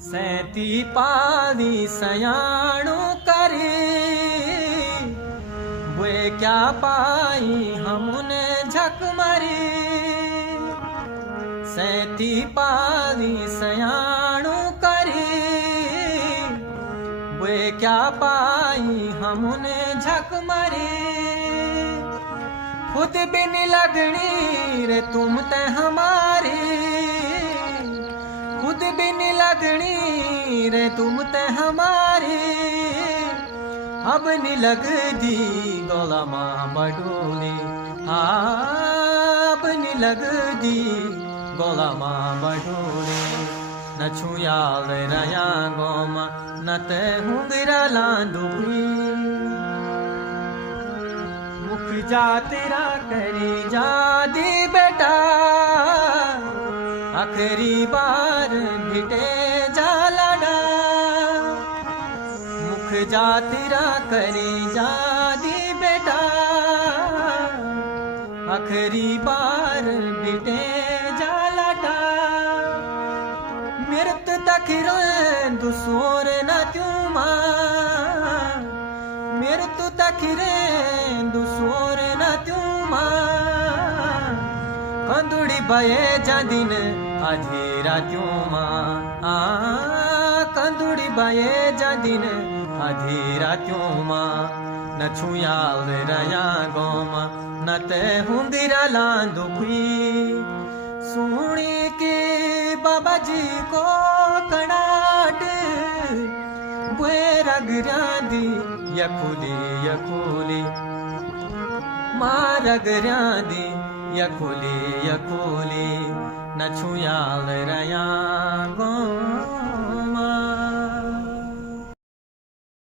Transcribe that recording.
सैती पाली सयाणु करी वे क्या पाई हमने झक मरी। सैती पाली सयाणु करी वे क्या पाई हमने झक मरी। खुद भी नहीं लगनी रे तुम ते हमारी, खुद भी नहीं लगनी रे तुम ते हमारी। अब नहीं लगदी गौला माँ बडोली, अब नहीं लगदी गौला माँ बडोली। न छुयाल रया गोमा न ते हुंगरा लांदुई। मुख जा तेरा करी जा दी बेटा, आखिरी बार भिटे जा लाडा। मुख जा तेरा करी जा दी बेटा, आखिरी बार भिटे जा लाडा। मृत तखिरो दुसोर न त्यूमा, मृत तखिरे दुसोर न त्यूमा। कंदुड़ी बये जदिन अधीरा त्यूमा, कंदुड़ी बये जदिन अधीरा त्यूमा। न छुयाल रया गोमा न ते हुंदिरा लांदुई। सुनी के बाबा जी को कड़ाट वे रगरा दी यकुली यकुली। माँ रगरा दी यकुली यकुली। न छुयाल रया गो